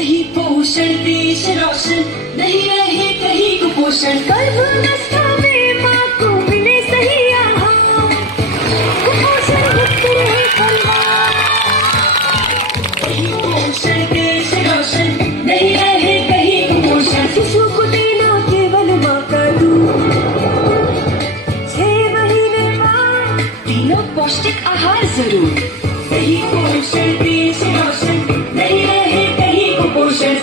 कहीं पोषण देश रोशन, नहीं रहे कहीं कुपोषण। गर्भावस्था में माँ को मिले सही आहार, कुपोषण मुक्त रहे परिवार। कहीं पोषण देश रोशन, नहीं रहे कहीं कुपोषण। शिशु को देना केवल माँ का दूध, 6 महीने बाद तीनों पौष्टिक आहार जरूर। कहीं पोषण देश रोशन, नहीं रहे कहीं कुपोषण।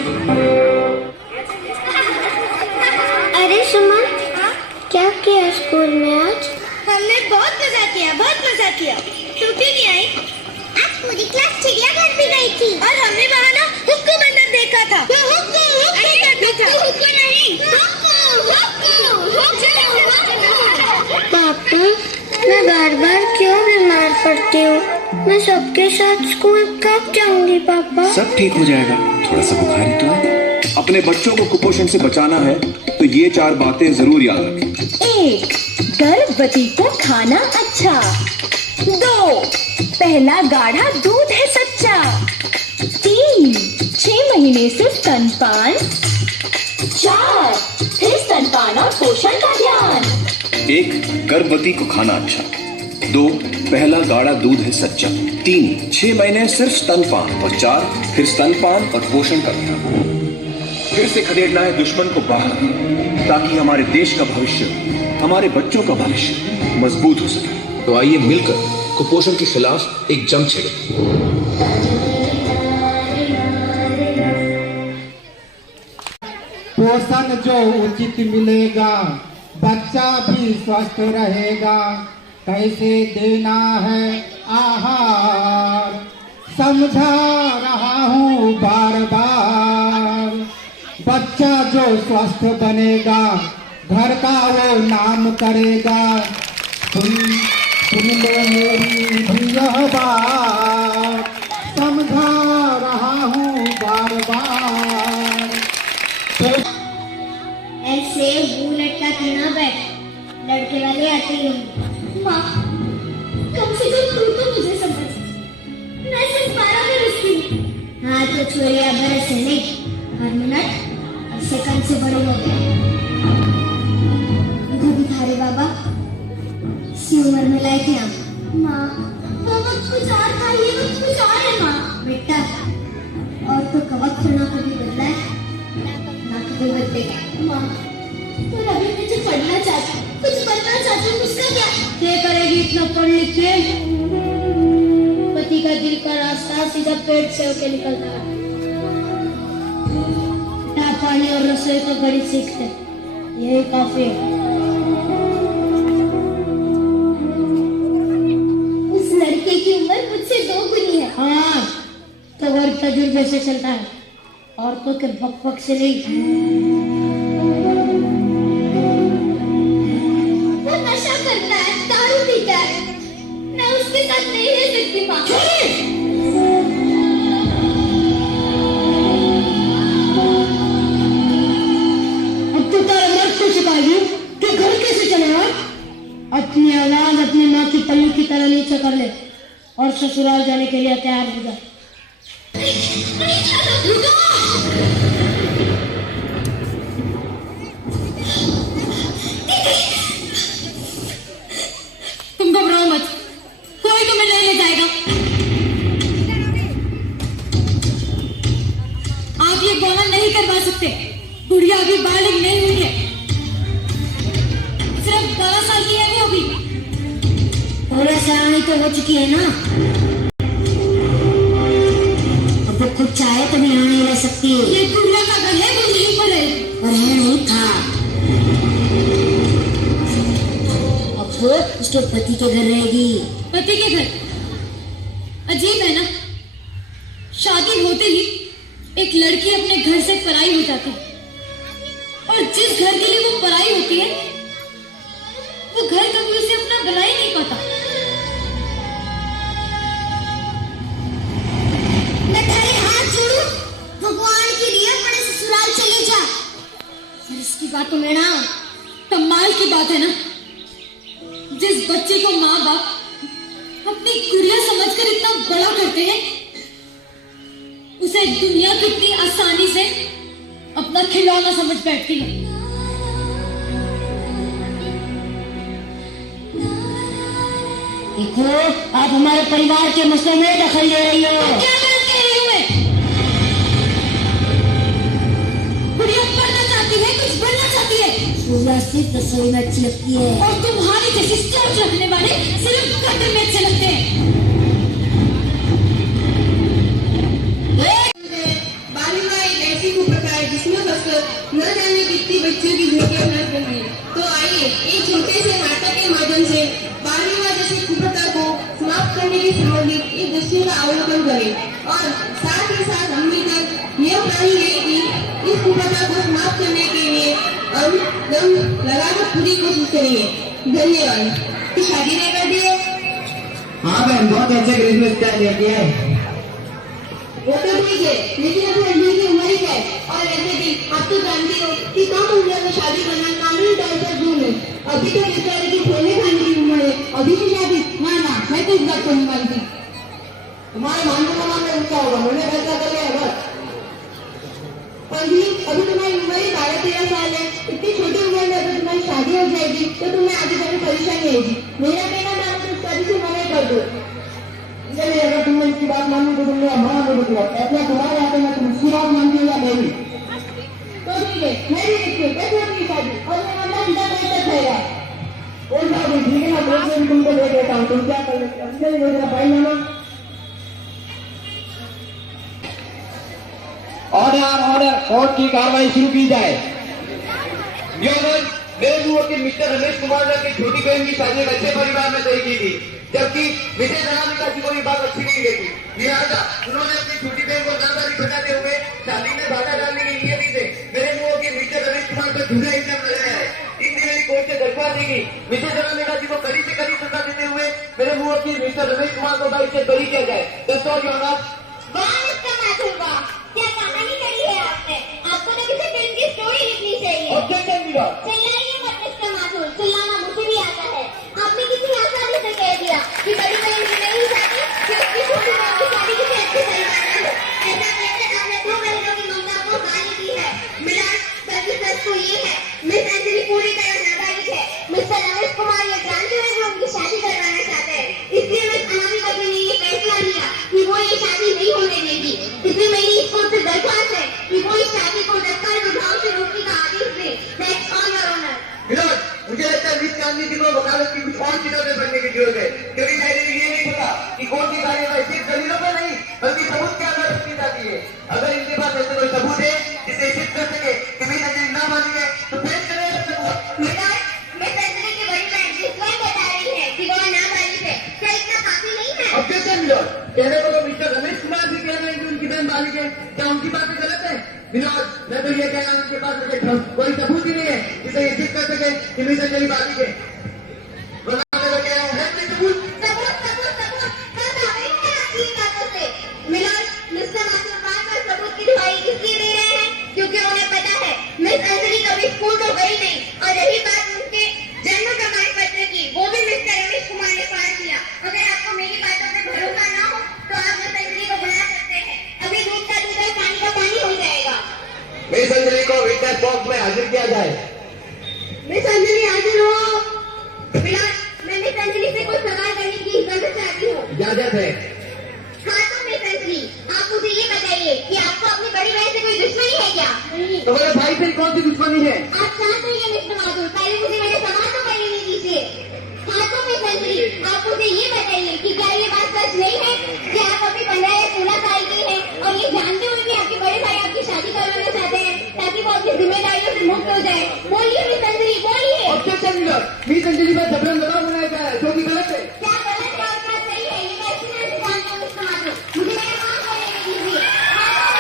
अरे सुमन, क्या किया स्कूल में आज? हमने बहुत मजा किया, बहुत मजा किया। तू क्यों नहीं आई? आज पूरी क्लास चिड़ियाघर भी गई थी और हमने वहाँ ना हुक्कू बंदर देखा था। पापा, मैं बार बार क्यों बीमार पड़ती हूँ? मैं सबके साथ स्कूल कब जाऊंगी पापा? सब ठीक हो जाएगा, थोड़ा सा बुखार ही तो है। अपने बच्चों को कुपोषण से बचाना है तो ये 4 बातें जरूर याद रखें। 1. गर्भवती को खाना अच्छा। 2. पहला गाढ़ा दूध है सच्चा। 3. 6 महीने से स्तनपान। 4. फिर स्तनपान और पोषण का ध्यान। 1. गर्भवती को खाना अच्छा। 2. पहला गाढ़ा दूध है सच्चा। 3. 6 महीने सिर्फ स्तनपान। और 4. फिर स्तनपान और पोषण का ध्यान। फिर से खदेड़ना है दुश्मन को बाहर, ताकि हमारे देश का भविष्य, हमारे बच्चों का भविष्य मजबूत हो सके। तो आइए मिलकर कुपोषण के खिलाफ एक जंग छेड़े। पोषण जो उचित मिलेगा, बच्चा भी स्वस्थ रहेगा। कैसे देना है आहार, समझा रहा हूँ बार बार। बच्चा जो स्वस्थ बनेगा, घर का वो नाम करेगा। सुन ले मेरी भी यह बात, समझा रहा हूँ बार बार। ऐसे मुंह लटका कर ना बैठ, लड़के वाले आते ही होंगे। माँ, कम से कम तू तो मुझे समझ। मैं सिर्फ 12 बरस की हूँ। हाँ तो छोरिया बरस है नहीं, हर मिनट और सेकंड से बड़े हो गए। थारे बाबा इसी उम्र में लाए थे आप। माँ, वो वक्त कुछ और था, ये वक्त कुछ और है माँ। बेटा, और तो कवच ना कभी बदला है, ना कभी बदलेगा। माँ, तो अभी मुझे पढ़ना चाहती, कुछ बनना चाहती हूँ, उसका क्या? क्या करेगी इतना पढ़ लिख के? पति का दिल का रास्ता सीधा पेट से होके निकलता है। पानी और रसोई को बड़ी सीखते, यही काफी है। उस लड़के की उम्र मुझसे 2 गुनी है। हाँ, तो घर तजुर्बे से चलता है, औरतों के बक से नहीं। वो नशा करता है, दारू पीता है, मैं उसके साथ नहीं रह सकती माँ। कि घर कैसे चलेगा? अपनी औलाद अपनी माँ की पल्लू की तरह नीचे कर ले और ससुराल जाने के लिए तैयार हो जा। तुम घबराओ मत, कोई तुम्हें नहीं ले जाएगा। आप ये ग्रहण नहीं करवा सकते, गुड़िया अभी बालिग नहीं हुई है, सिर्फ 12 साल की है वो अभी। थोड़ा सराहनी तो हो चुकी है ना, अब वो खुद चाहे तो यहाँ नहीं रह सकती। ये गुड़िया का घर है, वो यहीं पर है। और है नहीं था, अब वो उसके पति के घर रहेगी। पति के घर? अजीब है ना, शादी होते ही एक लड़की अपने घर से पराई हो जाती है, और जिस घर के लिए वो पराई होती है वो घर कभी उसे अपना बना ही नहीं पाता। मैं तेरे हाथ जोड़ू, भगवान की रिया बड़े ससुराल चले जा। और इसकी बातों में ना कमाल की बात है ना, जिस बच्चे को माँ बाप अपनी गुड़िया समझकर इतना बड़ा करते हैं, उसे दुनिया कितनी आसानी अपना खिलौना समझ बैठती है। देखो, आप हमारे परिवार के मसलों में दखल दे रही हो। क्या गलत कह रही हूँ मैं? बुढ़िया पढ़ना चाहती है, कुछ बनना चाहती है। सूर्या सिर्फ रसोई में अच्छी लगती है और तुम्हारी जैसी सोच रखने वाले सिर्फ कटर में अच्छे लगते हैं। बालिका एक ऐसी कुप्रथा है जिसमें बस न जाने कितनी बच्चों की धोखे नष्ट होंगी। तो आइए एक छोटे से नाटक के माध्यम से बाल विवाह जैसी कुप्रथा को समाप्त करने के संबंधित एक दृष्टि का अवलोकन करें और साथ ही साथ हम मिलकर यह प्लान ले कि इस कुप्रथा को समाप्त करने के लिए हम दम लगाकर पूरी कोशिश करेंगे। धन्यवाद। तो शादी नहीं कर दिए? हाँ बहन, बहुत अच्छे क्रिसमस कार्ड लेके आए। वो तो ठीक है, लेकिन अभी अंजलि की उम्र ही है और वैसे भी आप तो जानती हो कि कम उम्र में शादी करना कानूनी तौर पर जुर्म है। अभी तो बेचारे की ठेले खाने की उम्र है, अभी की शादी ना ना, मैं तो इस बात को नहीं मानती। तुम्हारे मानने का मामला उनका होगा, मैंने फैसला कर लिया बस। अंजलि, अभी तुम्हारी उम्र ही 12-13 साल है। इतनी छोटी उम्र में अगर तुम्हारी शादी हो जाएगी तो तुम्हें आगे जाकर परेशानी आएगी। मेरा कहना मानो तो शादी से मना कर दो। चलिए, अगर तुमने इसकी बात मानी तो तुमने मना नहीं किया। ऐसा तुम्हारे हाथ में, तुम इसकी बात मानती हो या नहीं? तो ठीक है, मैं भी देखती हूँ कैसे अपनी शादी और मेरा मामला सीधा कोई तक रहेगा। और बात ठीक है ना, मैं भी तुमको दे देता हूँ, तुम क्या कर लेते हो? चलिए, मेरा भाई नामा ऑर्डर, कोर्ट की कार्रवाई शुरू की जाए। मेरे मुंह के मिस्टर रमेश कुमार ने अपनी छोटी बहन की शादी एक अच्छे परिवार में तय की थी, जबकि विजय जनामिका जी को ये बात अच्छी नहीं लगी। लिहाजा उन्होंने अपनी छोटी बहन को नामदारी बताते हुए शादी में बाधा डालने की नियति से मेरे मुंह के मिस्टर रमेश कुमार पर झूठा इल्जाम लगाया है। इन दिनों कोर्ट से दरख्वास्त देगी विजय जनामिका जी को कड़ी से कड़ी सजा देते हुए मेरे मुंह की मिस्टर रमेश कुमार को बाइक से बरी किया जाए। दस्तौर क्या कहानी करी है आपने? आपको तो किसी फिल्म की स्टोरी लिखनी चाहिए। ऑब्जेक्शन विभाग चिल्लाइए मत मिस्टर माथुर, चिल्लाना मुझे भी आता है। आपने किसी आसानी से कह दिया कि बड़ी बहन की नहीं शादी, कि उसकी छोटी बहन की शादी किसी अच्छे परिवार में हो। ऐसा कहकर आपने 2 महीनों की ममता को गाली दी है। मिला सच तो ये है, मिस अंजलि पूरी तरह नाबालिग है। मिस्टर रमेश कुमार ये जानते हुए भी उनकी शादी करवाना चाहते हैं, इसलिए मिस अनामिका जी ने ये फैसला लिया कि वो ये शादी नहीं होने देगी। इसलिए मेरी इस कोर्ट से दरख्वास्त है कि वो इस शादी को तत्काल प्रभाव से रोकने का आदेश दे। That's all your honour. Vinod, मुझे लगता है मिस चांदनी जी को वकालत की कुछ और चीजों में बनने की जरूरत है, क्योंकि मैंने ये नहीं पता कि कोर्ट की कार्यवाही सिर्फ दलीलों पर नहीं बल्कि सबूत के आधार पर की जाती है। अगर इनके पास ऐसे कोई सबूत है जिसे सिद्ध कर सके कि मिस अंजलि ना मानी है तो पेश करें सबूत। मिस अंजलि की बड़ी बहन स्वयं बता रही है कि वो नाबालिग है। क्या इतना काफी नहीं है? ऑब्जेक्शन विनोद, कहने को तो मिस्टर रमेश कुमार भी कह रहे हैं कि उनकी बहन बालिग है। क्या उनकी बातें गलत है? विनोद, मैं तो ये कह रहा हूँ उनके पास कोई सबूत ही नहीं है जिसे ये सिद्ध कर सके कि मिस अंजलि बालिग है। क्योंकि उन्हें पता है मिस अंजलि कभी स्कूल तो गई नहीं। और रही बात उनके जन्म प्रमाण पत्र की, वो भी मिस्टर रमेश कुमार ने पास किया। अगर आपको मेरी बातों पे भरोसा ना हो तो आप मिस अंजलि को बुला सकते हैं। अभी दूध का दूध और पानी का पानी हो जाएगा। मिस अंजलि को विटनेस बॉक्स में हाजिर किया जाए। मिस अंजलि हाजिर हो। विलास, मैं मिस अंजलि से कुछ सवाल करने की इजाजत चाहती हूँ। इजाजत है। हाँ तो मिस अंजलि, आप मुझे ये बताइए कि आपको अपनी बड़ी बहन से कोई दुश्मनी है क्या? नहीं। तो मेरे भाई से कौन सी दुश्मनी है? आप जानते हैं मिस्टर माथुर, पहले मुझे मेरे सवाल तो करने नहीं दीजिए। हाँ तो मिस अंजलि, आप मुझे ये बताइए कि क्या ये बात सच नहीं है कि आप अभी 15 या 16 साल की हैं और ये जानते हुए कि आपके बड़े भाई आपकी शादी करवाना चाहते हैं ताकि वो अपनी जिम्मेदारियों से मुक्त हो जाए? बोलिए मिस अंजलि, बोलिए। ऑब्जेक्शन विनोद, मिस अंजलि पर जबरन दबाव बनाया गया है जो कि गलत है। क्या गलत है और क्या सही है ये मैं अच्छी तरह से जानता हूँ मिस्टर माथुर, मुझे मेरा काम करने दीजिए। आपको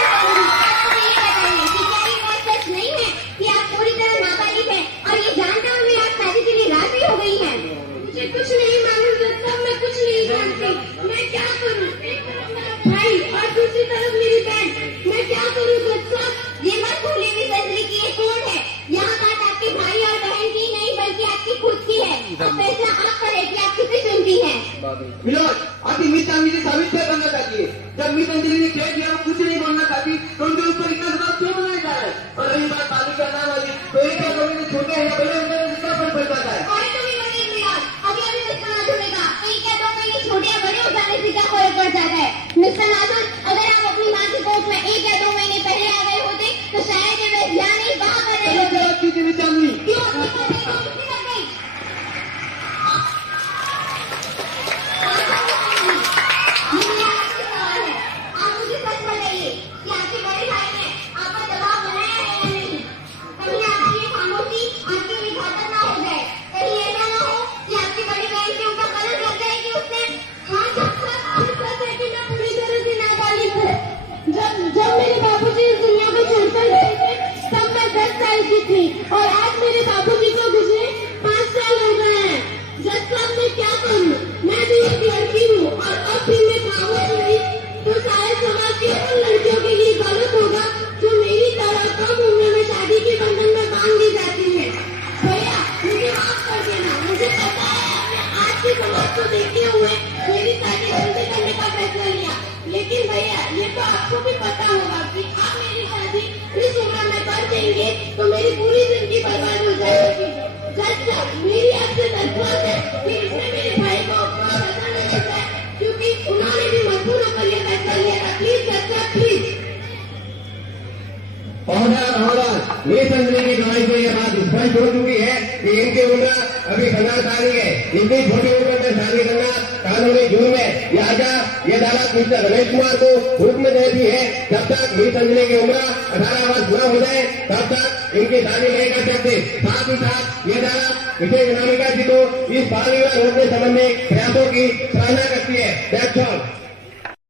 ये बताइए कि क्या ये बात सच नहीं है कि आप पूरी तरह नाबालिग हैं और ये जानते हुए भी आप शादी के लिए राजी हो गई हैं? मुझे कुछ नहीं मालूम लगता, मैं कुछ नहीं जानती। मैं क्या करूँ? एक तरफ मेरा भाई और दूसरी तरफ मेरी बहन, मैं क्या करूँ सच्चा? ये मत भूलिए मिस अंजलि की ये कोर्ट है। यहाँ बात आपके भाई और बहन की नहीं बल्कि आपकी खुद की है। तो फैसला आप करें कि आप किसे चुनती हैं। विनोद, आखिर मिस अंजलि साबित क्या करना चाहती है? जब मिस अंजलि ने कह दिया वो कुछ नहीं बोलना चाहती तो उनके ऊपर इतना दबाव क्यों बनाया जा रहा है? और रही करेंगे तो मेरी पूरी जिंदगी बर्बाद हो जाएगी। जज मेरी आपसे दरख्वास्त है कि इसने मेरे भाई को सजा नहीं देता क्योंकि उन्होंने भी मजबूरों पर यह फैसला लिया था। प्लीज जज प्लीज। ऑर्डर ये समझने की गवाही से यह बात स्पष्ट हो चुकी है कि इनकी उम्र अभी 15 साल ही है। इतनी छोटी उम्र में शादी करना कानूनी जुर्म है। लिहाजा ये अदालत मिस्टर रमेश कुमार को हुक्म देती है जब तक मिस संजय की उम्र 18 वर्ष न हो जाए तब तक इनकी शादी नहीं कर सकते। साथ ही साथ ये अदालत विशेष अनामिका जी को इस बाल विवाह रोकने संबंधी प्रयासों की सराहना करती है।